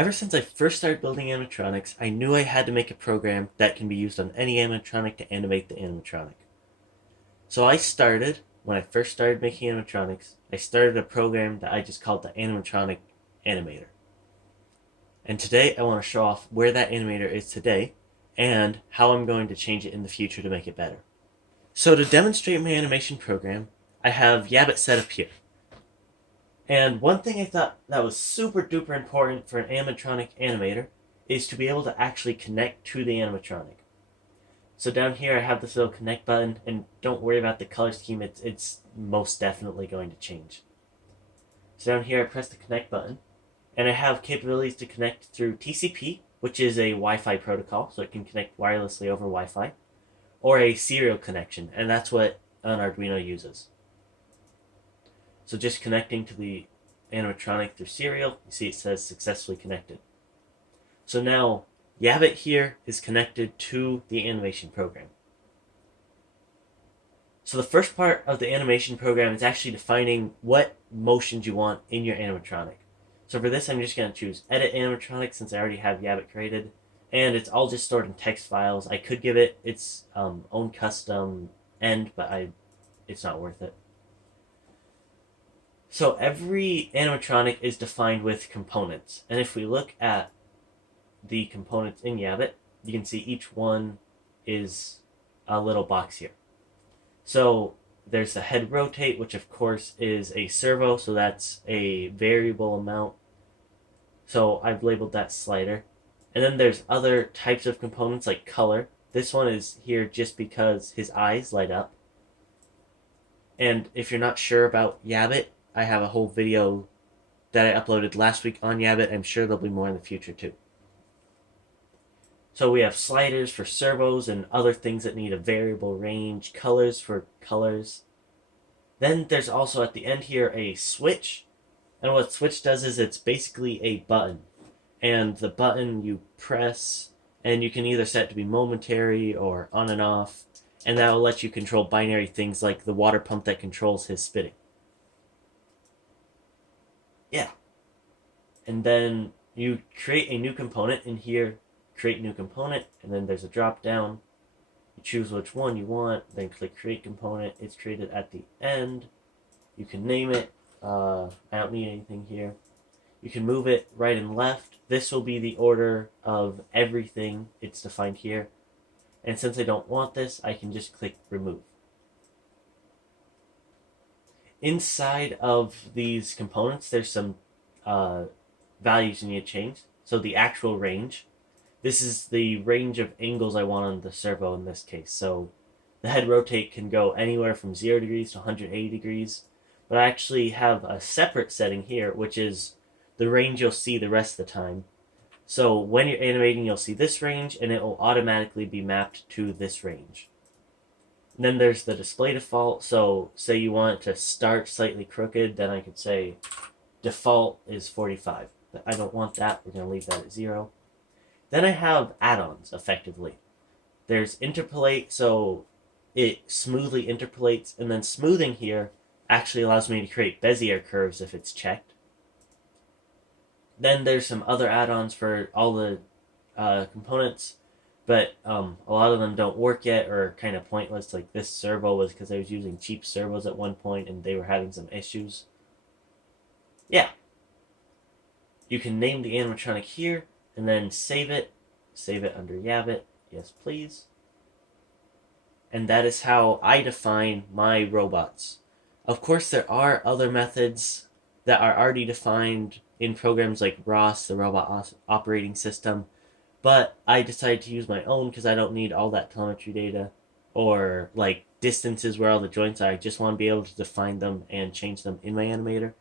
Ever since I first started building animatronics, I knew I had to make a program that can be used on any animatronic to animate the animatronic. So when I first started making animatronics, I started a program that I just called the Animatronic Animator. And today I want to show off where that animator is today and how I'm going to change it in the future to make it better. So to demonstrate my animation program, I have Yabbit set up here. And one thing I thought that was super duper important for an animatronic animator is to be able to actually connect to the animatronic. So down here I have this little connect button, and don't worry about the color scheme, it's most definitely going to change. So down here I press the connect button, and I have capabilities to connect through TCP, which is a Wi-Fi protocol, so it can connect wirelessly over Wi-Fi, or a serial connection, and that's what an Arduino uses. So just connecting to the animatronic through serial, you see it says successfully connected. So now Yabbit here is connected to the animation program. So the first part of the animation program is actually defining what motions you want in your animatronic. So for this I'm just going to choose Edit Animatronic since I already have Yabbit created, and it's all just stored in text files. I could give it its own custom end, but it's not worth it. So every animatronic is defined with components, and if we look at the components in Yabbit, you can see each one is a little box here. So there's the head rotate, which of course is a servo, so that's a variable amount. So I've labeled that slider. And then there's other types of components like color. This one is here just because his eyes light up. And if you're not sure about Yabbit, I have a whole video that I uploaded last week on Yabbit. I'm sure there'll be more in the future too. So we have sliders for servos and other things that need a variable range, colors for colors. Then there's also at the end here a switch. And what switch does is it's basically a button. And the button you press, and you can either set it to be momentary or on and off. And that will let you control binary things like the water pump that controls his spitting. Yeah. And then you create a new component in here, create new component, and then there's a drop down. You choose which one you want, then click create component. It's created at the end. You can name it. I don't need anything here. You can move it right and left. This will be the order of everything it's defined here. And since I don't want this, I can just click remove. Inside of these components, there's some values you need to change. So the actual range. This is the range of angles I want on the servo in this case. So the head rotate can go anywhere from 0 degrees to 180 degrees. But I actually have a separate setting here, which is the range you'll see the rest of the time. So when you're animating, you'll see this range, and it will automatically be mapped to this range. And then there's the display default. So say you want it to start slightly crooked, then I could say default is 45. But I don't want that. We're going to leave that at 0. Then I have add-ons, effectively. There's interpolate, so it smoothly interpolates, and then smoothing here actually allows me to create Bezier curves if it's checked. Then there's some other add-ons for all the components, but a lot of them don't work yet or are kind of pointless. Like this servo was because I was using cheap servos at one point and they were having some issues. Yeah. You can name the animatronic here and then save it. Save it under Yabbit. Yes, please. And that is how I define my robots. Of course, there are other methods that are already defined in programs like ROS, the Robot Operating System, but I decided to use my own because I don't need all that telemetry data or like distances where all the joints are. I just want to be able to define them and change them in my animator.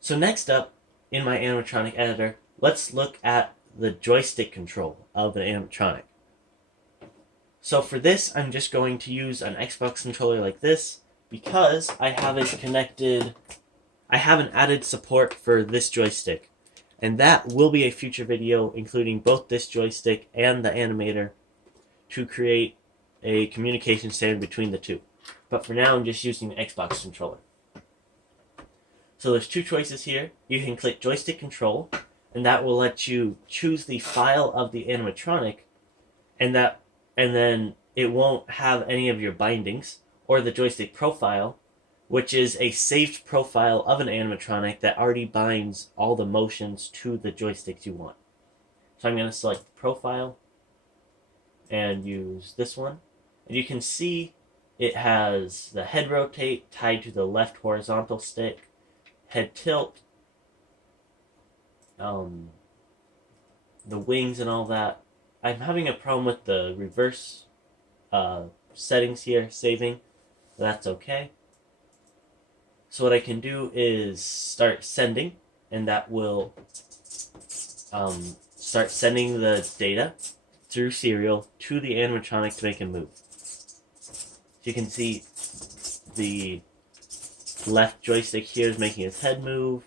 So next up, in my animatronic editor, let's look at the joystick control of an animatronic. So for this, I'm just going to use an Xbox controller like this because I haven't added support for this joystick. And that will be a future video including both this joystick and the animator to create a communication standard between the two. But for now, I'm just using the Xbox controller. So there's two choices here. You can click Joystick Control, and that will let you choose the file of the animatronic, and then it won't have any of your bindings or the joystick profile, which is a saved profile of an animatronic that already binds all the motions to the joysticks you want. So I'm going to select profile and use this one. And you can see it has the head rotate tied to the left horizontal stick, head tilt, the wings and all that. I'm having a problem with the reverse settings here, saving. That's okay. So what I can do is start sending, and that will start sending the data through serial to the animatronic to make him move. So you can see the left joystick here is making his head move.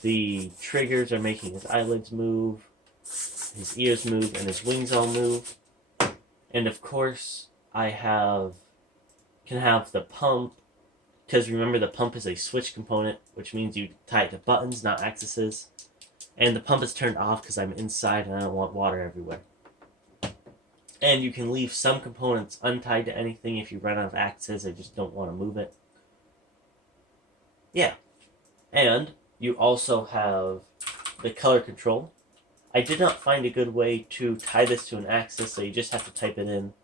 The triggers are making his eyelids move, his ears move, and his wings all move. And of course, I can have the pump, because remember the pump is a switch component, which means you tie it to buttons, not axes. And the pump is turned off because I'm inside and I don't want water everywhere. And you can leave some components untied to anything if you run out of axes or just don't want to move it. Yeah. And you also have the color control. I did not find a good way to tie this to an axis, so you just have to type it in.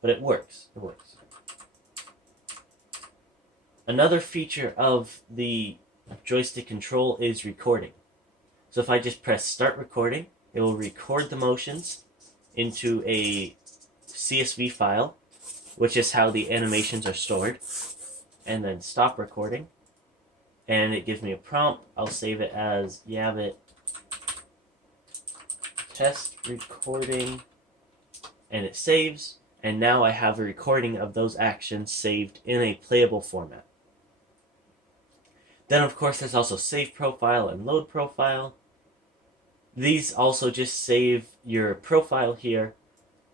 But it works. It works. Another feature of the joystick control is recording. So if I just press start recording, it will record the motions into a CSV file, which is how the animations are stored, and then stop recording. And it gives me a prompt. I'll save it as Yabbit test recording, and it saves. And now I have a recording of those actions saved in a playable format. Then, of course, there's also save profile and load profile. These also just save your profile here.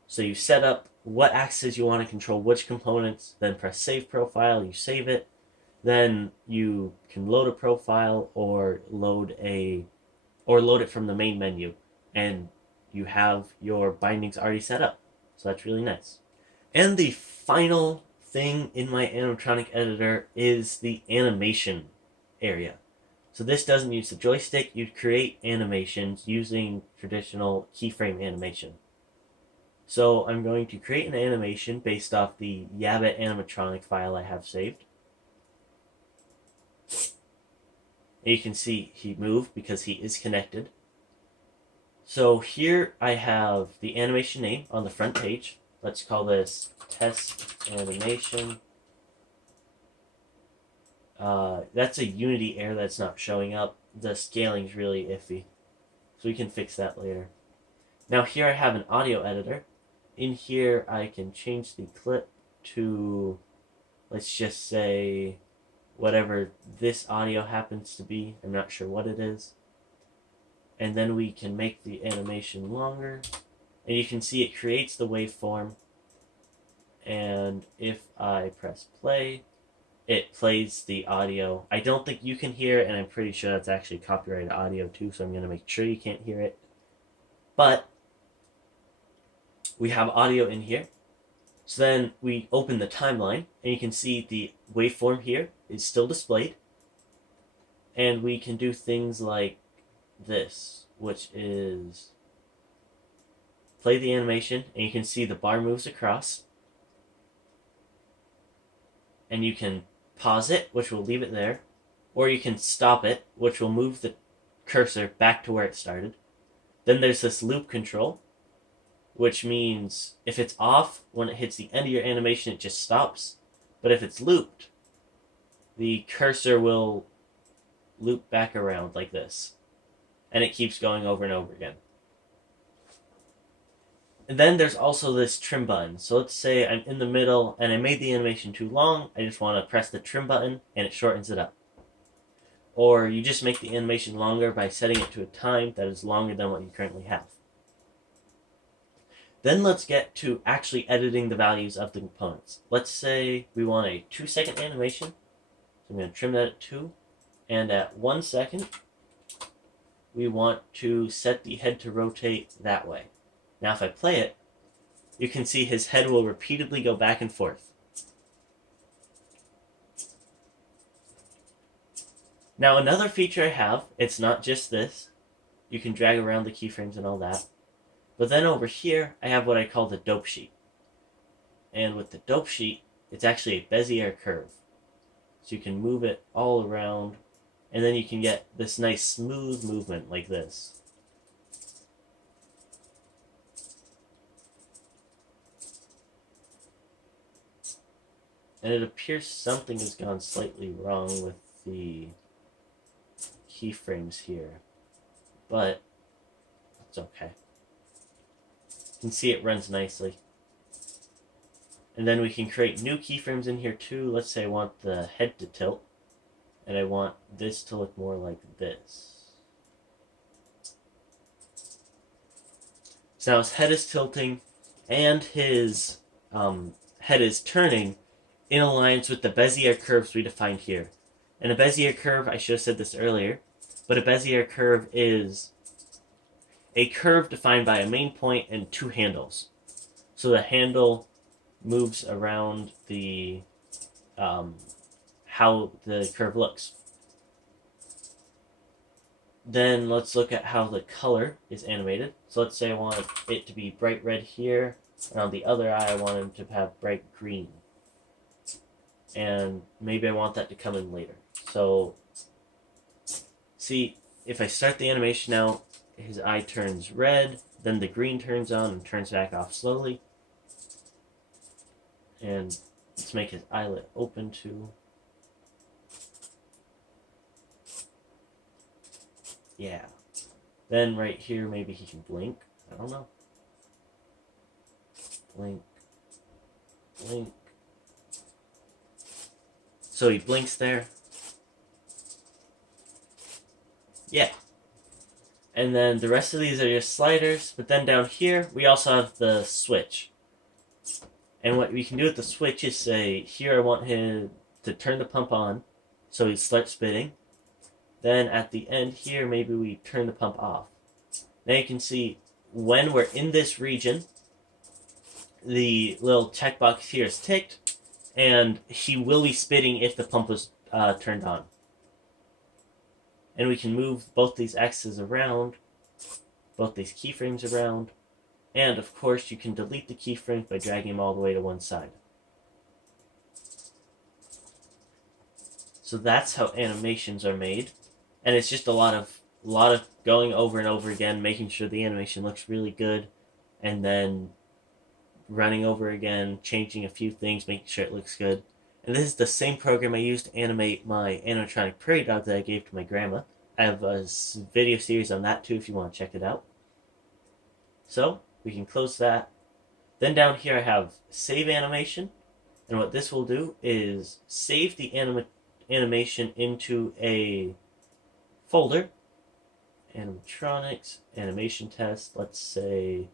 So you set up what axis you want to control which components, then press save profile, you save it. Then you can load a profile or load it from the main menu, and you have your bindings already set up. So that's really nice. And the final thing in my animatronic editor is the animation area. So this doesn't use the joystick. You create animations using traditional keyframe animation. So I'm going to create an animation based off the Yabbit animatronic file I have saved. And you can see he moved because he is connected. So here I have the animation name on the front page. Let's call this test animation. That's a Unity error that's not showing up. The scaling's really iffy. So we can fix that later. Now here I have an audio editor. In here I can change the clip to, let's just say, whatever this audio happens to be. I'm not sure what it is. And then we can make the animation longer. And you can see it creates the waveform. And if I press play, it plays the audio. I don't think you can hear it, and I'm pretty sure that's actually copyrighted audio too, so I'm going to make sure you can't hear it. But we have audio in here. So then we open the timeline, and you can see the waveform here is still displayed. And we can do things like this, which is play the animation, and you can see the bar moves across. And you can pause it, which will leave it there, or you can stop it, which will move the cursor back to where it started. Then there's this loop control, which means if it's off, when it hits the end of your animation, it just stops. But if it's looped, the cursor will loop back around like this. And it keeps going over and over again. And then there's also this trim button. So let's say I'm in the middle and I made the animation too long. I just want to press the trim button and it shortens it up. Or you just make the animation longer by setting it to a time that is longer than what you currently have. Then let's get to actually editing the values of the components. Let's say we want a 2-second animation. So I'm going to trim that at 2. And at 1 second, we want to set the head to rotate that way. Now if I play it, you can see his head will repeatedly go back and forth. Now another feature I have, it's not just this. You can drag around the keyframes and all that. But then over here, I have what I call the dope sheet. And with the dope sheet, it's actually a Bezier curve. So you can move it all around, and then you can get this nice smooth movement like this. And it appears something has gone slightly wrong with the keyframes here, but it's okay. You can see it runs nicely. And then we can create new keyframes in here too. Let's say I want the head to tilt, and I want this to look more like this. So now his head is tilting, and his head is turning in alliance with the Bezier curves we defined here. And a Bezier curve, I should have said this earlier, but a Bezier curve is a curve defined by a main point and two handles. So the handle moves around the how the curve looks. Then let's look at how the color is animated. So let's say I want it to be bright red here, and on the other eye I want him to have bright green. And maybe I want that to come in later. So, see, if I start the animation now, his eye turns red, then the green turns on and turns back off slowly. And let's make his eyelid open too. Yeah. Then right here, maybe he can blink. I don't know. Blink. Blink. So he blinks there. Yeah. And then the rest of these are just sliders. But then down here, we also have the switch. And what we can do with the switch is say, here I want him to turn the pump on, so he starts spinning. Then at the end here, maybe we turn the pump off. Now you can see when we're in this region, the little checkbox here is ticked, and he will be spinning if the pump was turned on. And we can move both these X's around, both these keyframes around, and of course you can delete the keyframes by dragging them all the way to one side. So that's how animations are made, and it's just a lot of going over and over again, making sure the animation looks really good, and then running over again, changing a few things, making sure it looks good. And this is the same program I used to animate my animatronic prairie dog that I gave to my grandma. I have a video series on that too if you want to check it out. So, we can close that. Then down here I have save animation. And what this will do is save the animation into a folder. Animatronics, animation test, let's say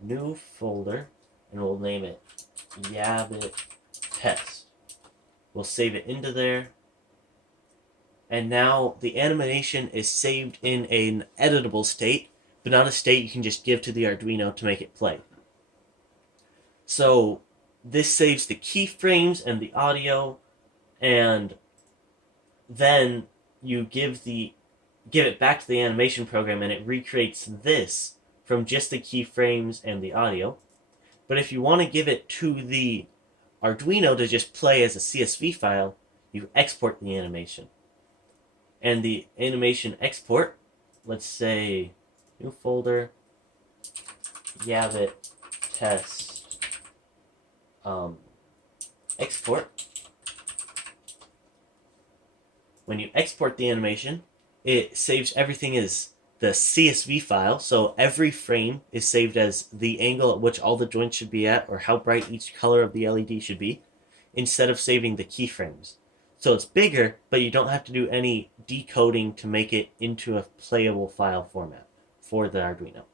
new folder, and we'll name it Yabbit Test. We'll save it into there. And now the animation is saved in an editable state, but not a state you can just give to the Arduino to make it play. So this saves the keyframes and the audio, and then you give it back to the animation program and it recreates this from just the keyframes and the audio. But if you want to give it to the Arduino to just play as a CSV file, you export the animation. And the animation export, let's say new folder, Yabbit Test, export. When you export the animation, it saves everything as the CSV file, so every frame is saved as the angle at which all the joints should be at, or how bright each color of the LED should be, instead of saving the keyframes. So it's bigger, but you don't have to do any decoding to make it into a playable file format for the Arduino.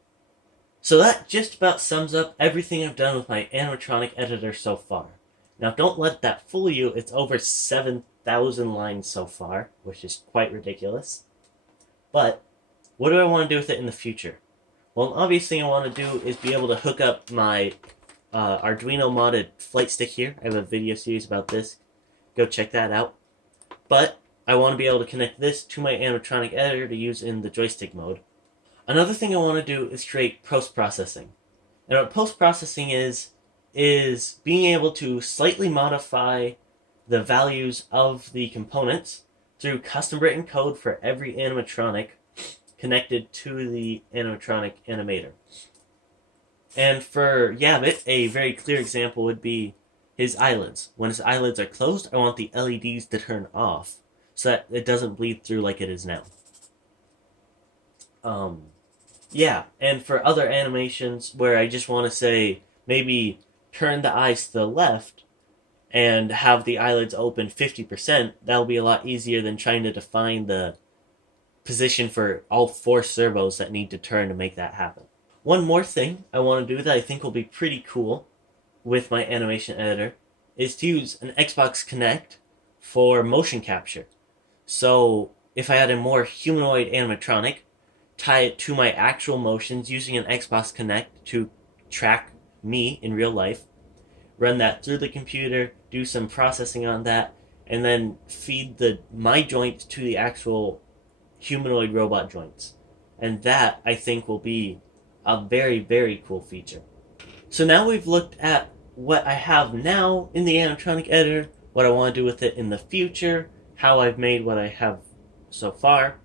So that just about sums up everything I've done with my animatronic editor so far. Now don't let that fool you, it's over 7,000 lines so far, which is quite ridiculous. But What do I want to do with it in the future? Well, an obvious thing I want to do is be able to hook up my Arduino modded flight stick here. I have a video series about this. Go check that out. But I want to be able to connect this to my animatronic editor to use in the joystick mode. Another thing I want to do is create post-processing. And what post-processing is being able to slightly modify the values of the components through custom written code for every animatronic connected to the Animatronic Animator. And for Yabbit, a very clear example would be his eyelids. When his eyelids are closed, I want the LEDs to turn off so that it doesn't bleed through like it is now. Yeah, and for other animations where I just want to say, maybe turn the eyes to the left and have the eyelids open 50%, that'll be a lot easier than trying to define the position for all 4 servos that need to turn to make that happen. One more thing I want to do that I think will be pretty cool with my animation editor is to use an Xbox Kinect for motion capture. So if I had a more humanoid animatronic, tie it to my actual motions using an Xbox Kinect to track me in real life, run that through the computer, do some processing on that, and then feed my joints to the actual humanoid robot joints. And that, I think, will be a very, very cool feature. So now we've looked at what I have now in the animatronic editor, what I want to do with it in the future, how I've made what I have so far.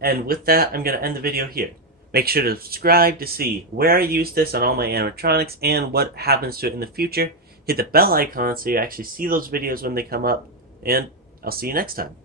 And with that, I'm going to end the video here. Make sure to subscribe to see where I use this on all my animatronics and what happens to it in the future. Hit the bell icon so you actually see those videos when they come up, and I'll see you next time.